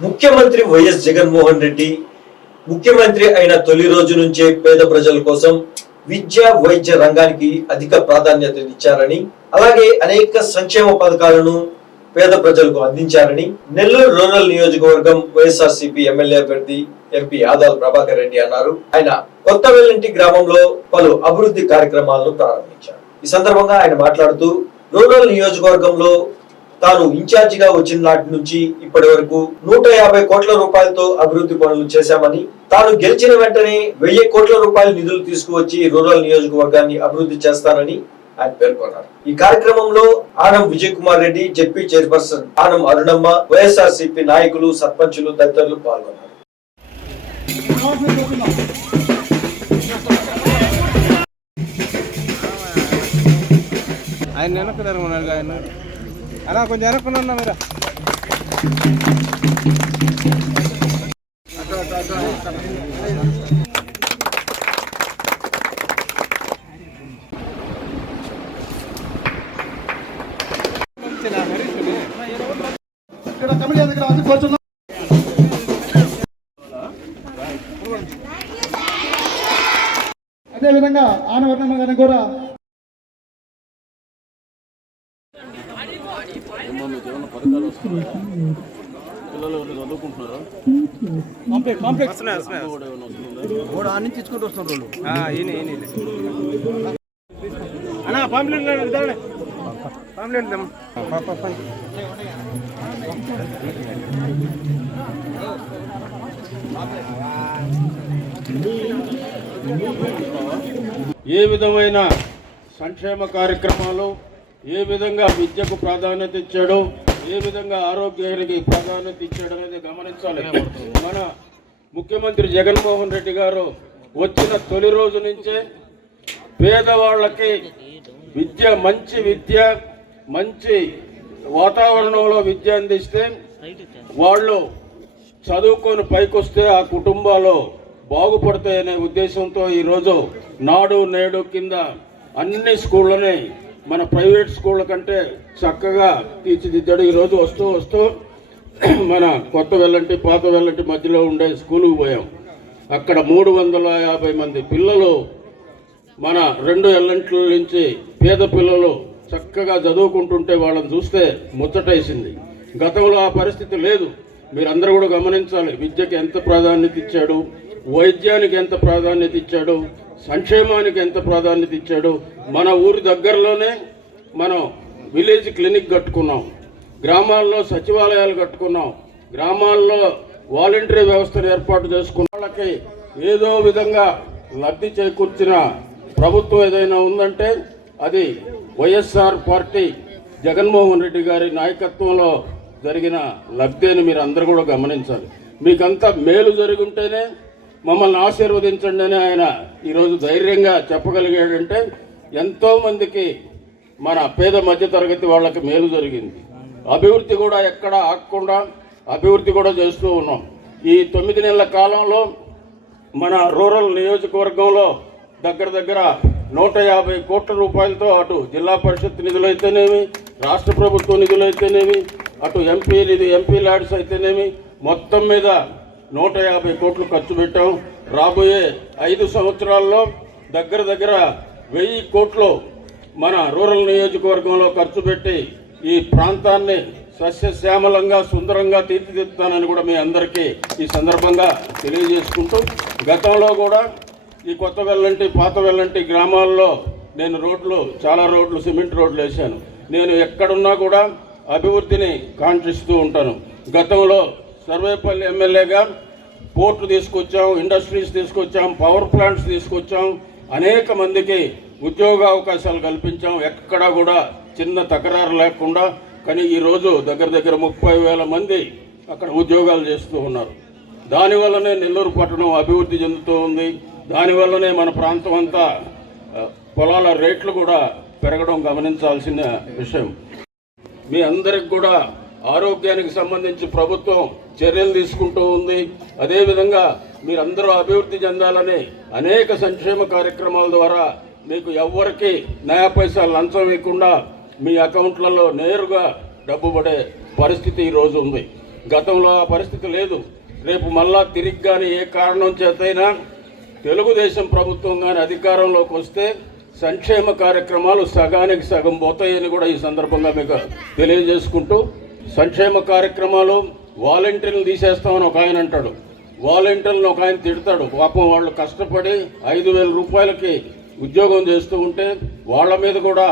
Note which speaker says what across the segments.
Speaker 1: ముఖ్యమంత్రి వైఎస్ జగన్మోహన్ రెడ్డి ముఖ్యమంత్రి అయిన తొలి రోజు నుంచే పేద ప్రజల కోసం విద్య వైద్య రంగానికి అధిక ప్రాధాన్యత ఇచ్చారని అలాగే అనేక సంక్షేమ పథకాలను పేద ప్రజలకు అందించారని నెల్లూరు రూరల్ నియోజకవర్గం వైఎస్ఆర్సీపీ ఎమ్మెల్యే అభ్యర్థి ఎంపీ ఆదాల్ ప్రభాకర్ రెడ్డి అన్నారు. ఆయన కొత్త వెల్లింటి గ్రామంలో పలు అభివృద్ధి కార్యక్రమాలను ప్రారంభించారు. ఈ సందర్భంగా ఆయన మాట్లాడుతూ రూరల్ నియోజకవర్గంలో తాను ఇన్ఛార్జిగా వచ్చిన నాటి నుంచి ఇప్పటి వరకు నూట యాభై కోట్ల రూపాయలతో అభివృద్ధి పనులు చేశామని తాను గెలిచిన వెంటనే వెయ్యి కోట్ల రూపాయల నిధులు తీసుకువచ్చి రూరల్ నియోజకవర్గాన్ని అభివృద్ధి చేస్తానని ఆయన పేర్కొన్నారు. ఈ కార్యక్రమంలో ఆనం విజయ్ కుమార్ రెడ్డి జెడ్పీ చైర్పర్సన్ ఆనం అరుణమ్మ వైఎస్ఆర్ సిపి నాయకులు సర్పంచులు తదితరులు పాల్గొన్నారు.
Speaker 2: ఆయన వెనక ఆయన. అలా కొంచెం వెనక్కున్నా మీరు
Speaker 3: ఇక్కడ కమిటీ దగ్గర వచ్చి కూర్చున్నాం అదేవిధంగా ఆనవర్ణమ్మ గారిని కూడా
Speaker 2: తీసుకుంటూ ఈయన అన్నా పాంప్లెట్ పాంప్లెట్
Speaker 4: ఏ విధమైన సంక్షేమ కార్యక్రమాలు ఏ విధంగా విద్యకు ప్రాధాన్యత ఇచ్చాడో ఏ విధంగా ఆరోగ్యానికి ప్రాధాన్యత ఇచ్చాడు అనేది గమనించాలి. మన ముఖ్యమంత్రి జగన్మోహన్ రెడ్డి గారు వచ్చిన తొలి రోజు నుంచే పేదవాళ్ళకి విద్య మంచి విద్య మంచి వాతావరణంలో విద్య అందిస్తే వాళ్ళు చదువుకొని పైకొస్తే ఆ కుటుంబాలు బాగుపడతాయనే ఉద్దేశంతో ఈరోజు నాడు నేడు కింద అన్ని స్కూళ్ళని మన ప్రైవేట్ స్కూళ్ళ కంటే చక్కగా తీర్చిదిద్దాడు. ఈరోజు వస్తూ వస్తూ మన కొత్త వెల్లంటి పాత వెల్లంటి మధ్యలో ఉండే స్కూలుకు పోయాం. అక్కడ మూడు వందల యాభై మంది పిల్లలు మన రెండు ఎల్లంట్ల నుంచి పేద పిల్లలు చక్కగా చదువుకుంటుంటే వాళ్ళని చూస్తే ముచ్చటేసింది. గతంలో ఆ పరిస్థితి లేదు. మీరందరూ కూడా గమనించాలి. విద్యకి ఎంత ప్రాధాన్యత ఇచ్చాడు? వైద్యానికి ఎంత ప్రాధాన్యత ఇచ్చాడు? సంక్షేమానికి ఎంత ప్రాధాన్యత ఇచ్చాడో మన ఊరి దగ్గరలోనే మనం విలేజ్ క్లినిక్ కట్టుకున్నాం. గ్రామాల్లో సచివాలయాలు కట్టుకున్నాం. గ్రామాల్లో వాలంటరీ వ్యవస్థను ఏర్పాటు చేసుకున్న వాళ్ళకి ఏదో విధంగా లబ్ధి చేకూర్చిన ప్రభుత్వం ఏదైనా ఉందంటే అది వైఎస్ఆర్ పార్టీ జగన్మోహన్ రెడ్డి గారి నాయకత్వంలో జరిగిన లబ్ధి అని మీరు అందరూ కూడా గమనించాలి. మీకంతా మేలు జరిగి ఉంటేనే మమ్మల్ని ఆశీర్వదించండి అని ఆయన ఈరోజు ధైర్యంగా చెప్పగలిగాడంటే ఎంతోమందికి మన పేద మధ్యతరగతి వాళ్ళకి మేలు జరిగింది. అభివృద్ధి కూడా ఎక్కడ ఆగకుండా అభివృద్ధి కూడా చేస్తూ ఉన్నాం. ఈ తొమ్మిది నెలల కాలంలో మన రూరల్ నియోజకవర్గంలో దగ్గర దగ్గర నూట యాభై కోట్ల రూపాయలతో అటు జిల్లా పరిషత్ నిధులైతేనేమి రాష్ట్ర ప్రభుత్వ నిధులైతేనేమి అటు ఎంపీ నిధి ఎంపీ ల్యాడ్స్ అయితేనేమి మొత్తం మీద నూట యాభై కోట్లు ఖర్చు పెట్టాం రాబోయే ఐదు సంవత్సరాల్లో దగ్గర దగ్గర వెయ్యి కోట్లు మన రూరల్ నియోజకవర్గంలో ఖర్చు పెట్టి ఈ ప్రాంతాన్ని సస్యశ్యామలంగా సుందరంగా తీర్చిదిద్దుతానని కూడా మీ అందరికీ ఈ సందర్భంగా తెలియజేసుకుంటూ గతంలో కూడా ఈ కొత్త వెల్లంటి పాత వెల్లంటి గ్రామాల్లో నేను రోడ్లు చాలా రోడ్లు సిమెంట్ రోడ్లు వేశాను. నేను ఎక్కడున్నా కూడా అభివృద్ధిని కాంక్షిస్తూ ఉంటాను. గతంలో సర్వేపల్లి ఎమ్మెల్యేగా పోర్టు తీసుకొచ్చాం ఇండస్ట్రీస్ తీసుకొచ్చాం పవర్ ప్లాంట్స్ తీసుకొచ్చాం. అనేక మందికి ఉద్యోగ అవకాశాలు కల్పించాం. ఎక్కడా కూడా చిన్న తకరారు లేకుండా కానీ ఈరోజు దగ్గర దగ్గర ముప్పై వేల మంది అక్కడ ఉద్యోగాలు చేస్తూ ఉన్నారు. దానివల్లనే నెల్లూరు పట్టణం అభివృద్ధి చెందుతూ ఉంది. దానివల్లనే మన ప్రాంతం అంతా పొలాల రేట్లు కూడా పెరగడం గమనించాల్సిన విషయం. మీ అందరికి కూడా ఆరోగ్యానికి సంబంధించి ప్రభుత్వం చర్యలు తీసుకుంటూ ఉంది. అదేవిధంగా మీరందరూ అభివృద్ధి చెందాలని అనేక సంక్షేమ కార్యక్రమాల ద్వారా మీకు ఎవ్వరికి నయా పైసా లంచం ఇవ్వకుండా మీ అకౌంట్లలో నేరుగా డబ్బు పడే పరిస్థితి ఈరోజు ఉంది. గతంలో ఆ పరిస్థితి లేదు. రేపు మళ్ళా తిరిగి కానీ ఏ కారణం చేతైనా తెలుగుదేశం ప్రభుత్వం కానీ అధికారంలోకి వస్తే సంక్షేమ కార్యక్రమాలు సగానికి సగం పోతాయని కూడా ఈ సందర్భంగా మీకు తెలియజేసుకుంటూ సంక్షేమ కార్యక్రమాలు వాలంటీర్లు తీసేస్తామని ఒక ఆయన అంటాడు. వాలంటీర్లను ఒక ఆయన తిడతాడు. పాపం వాళ్ళు కష్టపడి ఐదు వేల రూపాయలకి ఉద్యోగం చేస్తూ ఉంటే వాళ్ళ మీద కూడా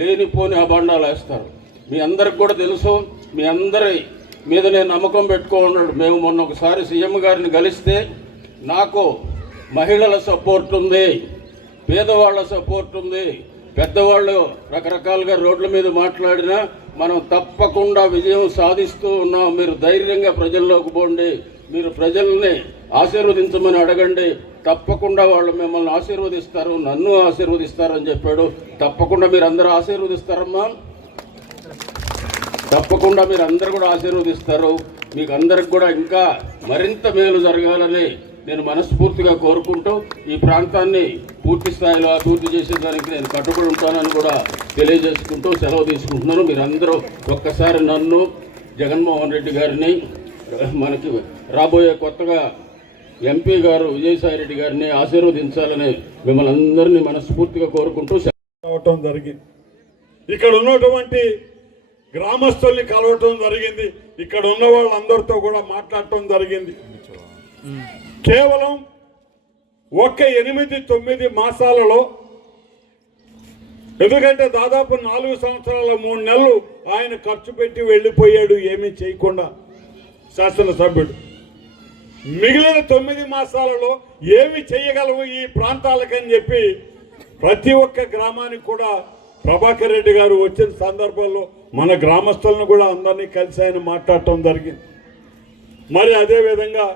Speaker 4: లేనిపోని అభాండాలు వేస్తారు. మీ అందరికి కూడా తెలుసు మీ అందరి మీద నేను నమ్మకం పెట్టుకున్నాడు మేము మొన్న ఒకసారి సీఎం గారిని కలిస్తే నాకు మహిళల సపోర్ట్ ఉంది పేదవాళ్ళ సపోర్ట్ ఉంది. పెద్దవాళ్ళు రకరకాలుగా రోడ్ల మీద మాట్లాడినా మనం తప్పకుండా విజయం సాధిస్తూ ఉన్నాం. మీరు ధైర్యంగా ప్రజల్లోకి పోండి. మీరు ప్రజల్ని ఆశీర్వదించమని అడగండి. తప్పకుండా వాళ్ళు మిమ్మల్ని ఆశీర్వదిస్తారు నన్ను ఆశీర్వదిస్తారు అని చెప్పాడు. తప్పకుండా మీరు అందరూ ఆశీర్వదిస్తారమ్మా. తప్పకుండా మీరు అందరు కూడా ఆశీర్వదిస్తారు. మీకు అందరికి కూడా ఇంకా మరింత మేలు జరగాలని నేను మనస్ఫూర్తిగా కోరుకుంటూ ఈ ప్రాంతాన్ని పూర్తి స్థాయిలో అభివృద్ధి చేసేదానికి నేను కట్టుబడి ఉంటానని కూడా తెలియజేసుకుంటూ సెలవు తీసుకుంటున్నాను. మీరందరూ ఒక్కసారి నన్ను జగన్మోహన్ రెడ్డి గారిని మనకి రాబోయే కొత్తగా ఎంపీ గారు విజయసాయి రెడ్డి గారిని ఆశీర్వదించాలని మిమ్మల్ని అందరినీ మనస్ఫూర్తిగా కోరుకుంటూ
Speaker 5: రావటం జరిగింది. ఇక్కడ ఉన్నటువంటి గ్రామస్తుల్ని కలవటం జరిగింది. ఇక్కడ ఉన్న వాళ్ళందరితో కూడా మాట్లాడటం జరిగింది. కేవలం ఒక్క ఎనిమిది తొమ్మిది మాసాలలో ఎందుకంటే దాదాపు నాలుగు సంవత్సరాల మూడు నెలలు ఆయన ఖర్చు పెట్టి వెళ్ళిపోయాడు ఏమీ చేయకుండా శాసనసభ్యుడు. మిగిలిన తొమ్మిది మాసాలలో ఏమి చేయగలవు ఈ ప్రాంతాలకని చెప్పి ప్రతి ఒక్క గ్రామానికి కూడా ప్రభాకర్ రెడ్డి గారు వచ్చిన సందర్భంలో మన గ్రామస్తులను కూడా అందరినీ కలిసి ఆయన మాట్లాడటం జరిగింది. మరి అదే విధంగా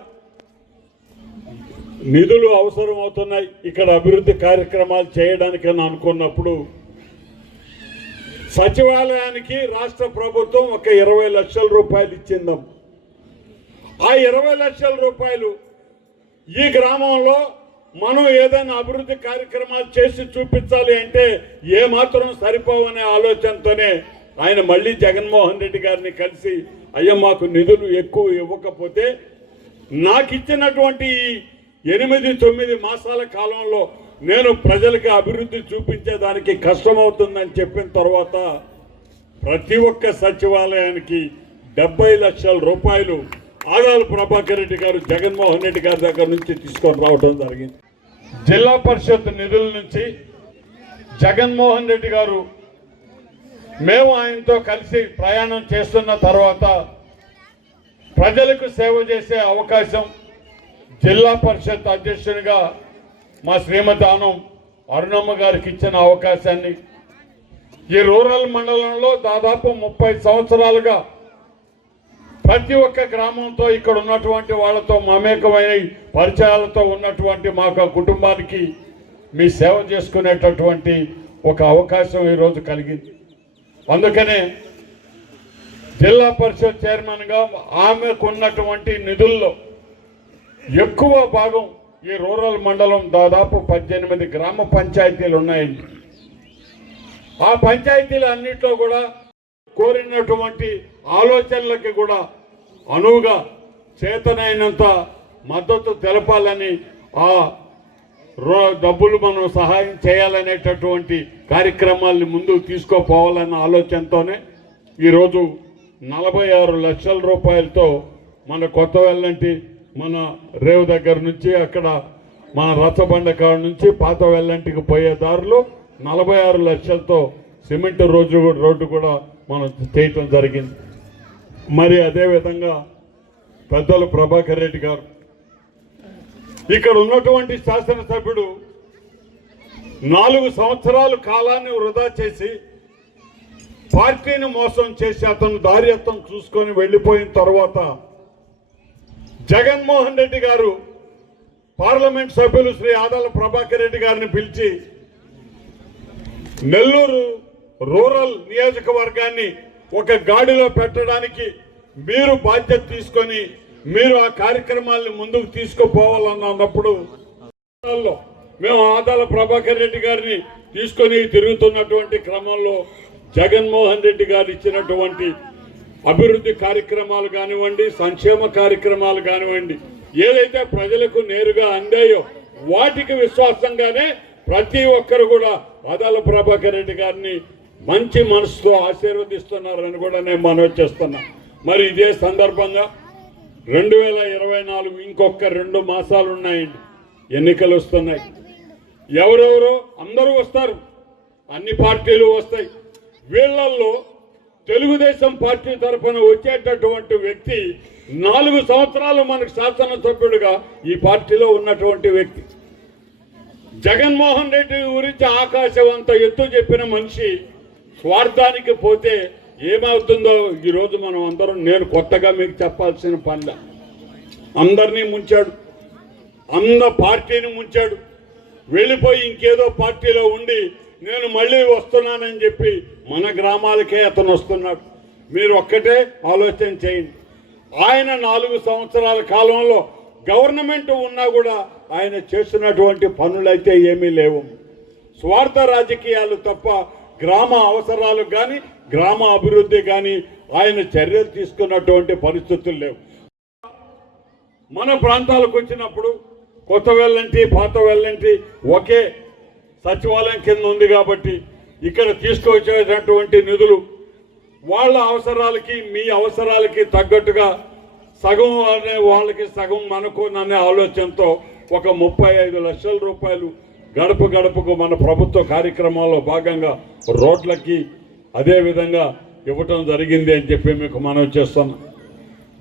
Speaker 5: నిధులు అవసరం అవుతున్నాయి ఇక్కడ అభివృద్ధి కార్యక్రమాలు చేయడానికని అనుకున్నప్పుడు సచివాలయానికి రాష్ట్ర ప్రభుత్వం ఒక ఇరవై లక్షల రూపాయలు ఇచ్చిందాం. ఆ ఇరవై లక్షల రూపాయలు ఈ గ్రామంలో మనం ఏదైనా అభివృద్ధి కార్యక్రమాలు చేసి చూపించాలి అంటే ఏమాత్రం సరిపోవు సరిపోవనే ఆలోచనతోనే ఆయన మళ్ళీ జగన్మోహన్ రెడ్డి గారిని కలిసి అయ్యా మాకు నిధులు ఎక్కువ ఇవ్వకపోతే నాకు ఇచ్చినటువంటి ఈ ఎనిమిది తొమ్మిది మాసాల కాలంలో నేను ప్రజలకి అభివృద్ధి చూపించేదానికి కష్టమవుతుందని చెప్పిన తర్వాత ప్రతి ఒక్క సచివాలయానికి డెబ్బై లక్షల రూపాయలు ఆదాల ప్రభాకర్ రెడ్డి గారు జగన్మోహన్ రెడ్డి గారి దగ్గర నుంచి తీసుకొని రావడం జరిగింది. జిల్లా పరిషత్ నిధుల నుంచి జగన్మోహన్ రెడ్డి గారు మేము ఆయనతో కలిసి ప్రయాణం చేస్తున్న తర్వాత ప్రజలకు సేవ చేసే అవకాశం జిల్లా పరిషత్ అధ్యక్షునిగా మా శ్రీమతానం అరుణమ్మ గారికి ఇచ్చిన అవకాశాన్ని ఈ రూరల్ మండలంలో దాదాపు ముప్పై సంవత్సరాలుగా ప్రతి ఒక్క గ్రామంతో ఇక్కడ ఉన్నటువంటి వాళ్ళతో మమేకమైన పరిచయాలతో ఉన్నటువంటి మాకు కుటుంబానికి మీ సేవ చేసుకునేటటువంటి ఒక అవకాశం ఈరోజు కలిగింది. అందుకనే జిల్లా పరిషత్ చైర్మన్గా ఆమెకున్నటువంటి నిధుల్లో ఎక్కువ భాగం ఈ రూరల్ మండలం దాదాపు పద్దెనిమిది గ్రామ పంచాయతీలు ఉన్నాయండి ఆ పంచాయతీలు అన్నింటిలో కూడా కోరినటువంటి ఆలోచనలకి కూడా అనువుగా చేతనైనంత మద్దతు తెలపాలని ఆ డబ్బులు మనం సహాయం చేయాలనేటటువంటి కార్యక్రమాల్ని ముందుకు తీసుకోపోవాలన్న ఆలోచనతోనే ఈరోజు నలభై ఆరు లక్షల రూపాయలతో మన కొత్త వెళ్ళంటి మన రేవు దగ్గర నుంచి అక్కడ మన రచ్చబండ కాడ నుంచి పాత వెల్లంటికి పోయే దారిలో నలభై ఆరు లక్షలతో సిమెంట్ రోజు రోడ్డు కూడా మనం చేయటం జరిగింది. మరి అదేవిధంగా పెద్దలు ప్రభాకర్ రెడ్డి గారు ఇక్కడ ఉన్నటువంటి శాసనసభ్యుడు నాలుగు సంవత్సరాలు కాలాన్ని వృధా చేసి పార్టీని మోసం చేసి అతను దారిత్వం చూసుకొని వెళ్ళిపోయిన తర్వాత జగన్మోహన్ రెడ్డి గారు పార్లమెంట్ సభ్యులు శ్రీ ఆదాల ప్రభాకర్ రెడ్డి గారిని పిలిచి నెల్లూరు రూరల్ నియోజకవర్గాన్ని ఒక గాడిలో పెట్టడానికి మీరు బాధ్యత తీసుకొని మీరు ఆ కార్యక్రమాల్ని ముందుకు తీసుకుపోవాలని అన్నప్పుడు మేము ఆదాల ప్రభాకర్ రెడ్డి గారిని తీసుకొని తిరుగుతున్నటువంటి క్రమంలో జగన్మోహన్ రెడ్డి గారు ఇచ్చినటువంటి అభివృద్ధి కార్యక్రమాలు కానివ్వండి సంక్షేమ కార్యక్రమాలు కానివ్వండి ఏదైతే ప్రజలకు నేరుగా అందాయో వాటికి విశ్వాసంగానే ప్రతి ఒక్కరు కూడా అదాల ప్రభాకర్ రెడ్డి గారిని మంచి మనసుతో ఆశీర్వదిస్తున్నారని కూడా నేను మనవి చేస్తున్నా. మరి ఇదే సందర్భంగా రెండు వేల ఇరవై నాలుగు ఇంకొక రెండు మాసాలు ఉన్నాయండి. ఎన్నికలు వస్తున్నాయి. ఎవరెవరో అందరూ వస్తారు. అన్ని పార్టీలు వస్తాయి. వీళ్ళల్లో తెలుగుదేశం పార్టీ తరఫున వచ్చేటటువంటి వ్యక్తి నాలుగు సంవత్సరాలు మనకు శాసనసభ్యుడిగా ఈ పార్టీలో ఉన్నటువంటి వ్యక్తి. జగన్మోహన్ రెడ్డి గురించి ఆకాశం అంత ఎత్తు చెప్పిన మనిషి స్వార్థానికి పోతే ఏమవుతుందో ఈరోజు మనం అందరం నేను కొత్తగా మీకు చెప్పాల్సిన పనిలా. అందరినీ ముంచాడు. అంద పార్టీని ముంచాడు. వెళ్ళిపోయి ఇంకేదో పార్టీలో ఉండి నేను మళ్ళీ వస్తున్నానని చెప్పి మన గ్రామాలకే అతను వస్తున్నాడు. మీరు ఒక్కటే ఆలోచన చేయండి. ఆయన నాలుగు సంవత్సరాల కాలంలో గవర్నమెంట్ ఉన్నా కూడా ఆయన చేస్తున్నటువంటి పనులైతే ఏమీ లేవు. స్వార్థ రాజకీయాలు తప్ప గ్రామ అవసరాలు కానీ గ్రామ అభివృద్ధి కానీ ఆయన చర్యలు తీసుకున్నటువంటి పరిస్థితులు లేవు. మన ప్రాంతాలకు వచ్చినప్పుడు కొత్త వెళ్ళంటి పాత వెళ్ళంటి ఒకే సచివాలయం కింద ఉంది కాబట్టి ఇక్కడ తీసుకొచ్చేటటువంటి నిధులు వాళ్ళ అవసరాలకి మీ అవసరాలకి తగ్గట్టుగా సగం అనే వాళ్ళకి సగం మనకు అనే ఆలోచనతో ఒక ముప్పై ఐదు లక్షల రూపాయలు గడప గడపకు మన ప్రభుత్వ కార్యక్రమాల్లో భాగంగా రోడ్లకి అదేవిధంగా ఇవ్వటం జరిగింది అని చెప్పి మీకు మనం చేస్తున్నాం.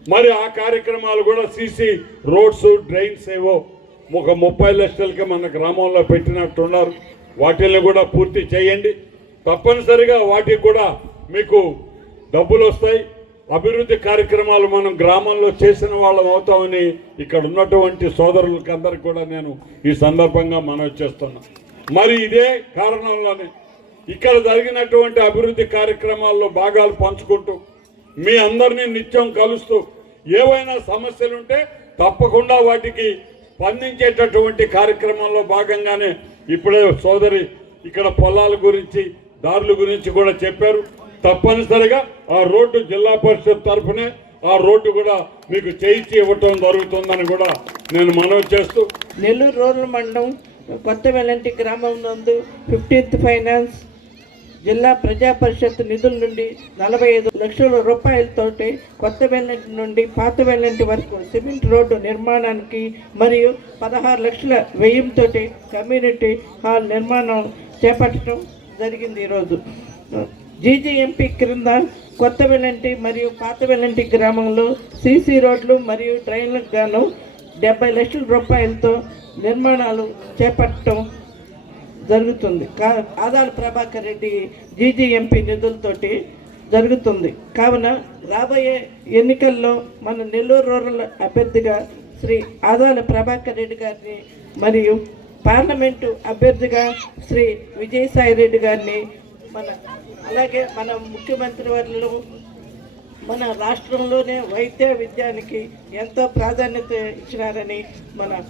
Speaker 5: మరి ఆ కార్యక్రమాలు కూడా సీసీ రోడ్స్ డ్రైన్స్ ఏవో ఒక ముప్పై లక్షలకి మన గ్రామంలో పెట్టినట్టున్నారు వాటిని కూడా పూర్తి చేయండి. తప్పనిసరిగా వాటికి కూడా మీకు డబ్బులు వస్తాయి అభివృద్ధి కార్యక్రమాలు మనం గ్రామంలో చేసిన వాళ్ళం అవుతామని ఇక్కడ ఉన్నటువంటి సోదరులకి అందరికి కూడా నేను ఈ సందర్భంగా మనవి చేస్తున్నా. మరి ఇదే కారణంలోనే ఇక్కడ జరిగినటువంటి అభివృద్ధి కార్యక్రమాల్లో భాగాలు పంచుకుంటూ మీ అందరినీ నిత్యం కలుస్తూ ఏవైనా సమస్యలుంటే తప్పకుండా వాటికి స్పందించేటటువంటి కార్యక్రమంలో భాగంగానే ఇప్పుడే సోదరి ఇక్కడ పొలాల గురించి దారుల గురించి కూడా చెప్పారు. తప్పనిసరిగా ఆ రోడ్డు జిల్లా పరిషత్ తరఫునే ఆ రోడ్డు కూడా మీకు చేయించి ఇవ్వటం జరుగుతుందని కూడా నేను మనవి చేస్తూ
Speaker 6: నెల్లూరు రోడ్ల మండలం కొత్త వెలంటి గ్రామం నందు ఫిఫ్టీన్త్ ఫైనాన్స్ జిల్లా ప్రజా పరిషత్ నిధుల నుండి నలభై ఐదు లక్షల రూపాయలతోటి కొత్త వెల్లంటి నుండి పాత వెల్లంటి వరకు సిమెంట్ రోడ్డు నిర్మాణానికి మరియు పదహారు లక్షల వ్యయంతో కమ్యూనిటీ హాల్ నిర్మాణం చేపట్టడం జరిగింది ఈరోజు జీజీఎంపీ క్రింద కొత్త వెల్లంటి మరియు పాత వెల్లంటి గ్రామంలో సీసీ రోడ్లు మరియు ట్రైన్లకు గాను డెబ్బై లక్షల రూపాయలతో నిర్మాణాలు చేపట్టడం జరుగుతుంది. కా ఆదాల ప్రభాకర్ రెడ్డి జీజీఎంపీ నిధులతోటి జరుగుతుంది. కావున రాబోయే ఎన్నికల్లో మన నెల్లూరు రూరల్ అభ్యర్థిగా శ్రీ ఆదాల ప్రభాకర్ రెడ్డి గారిని మరియు పార్లమెంటు అభ్యర్థిగా శ్రీ విజయసాయి రెడ్డి గారిని మన అలాగే మన ముఖ్యమంత్రి వర్యులు మన రాష్ట్రంలోనే వైద్య విద్యానికి ఎంతో ప్రాధాన్యత ఇచ్చినారని మన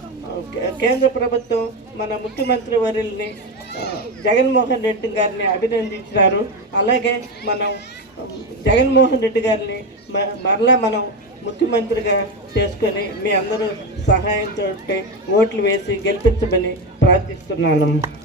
Speaker 6: కేంద్ర ప్రభుత్వం మన ముఖ్యమంత్రి వర్యుల్ని జగన్మోహన్ రెడ్డి గారిని అభినందించినారు. అలాగే మనం జగన్మోహన్ రెడ్డి గారిని మ- మరలా మనం ముఖ్యమంత్రిగా చేసుకొని మీ అందరూ సహాయంతో ఓట్లు వేసి గెలిపించమని ప్రార్థిస్తున్నాను.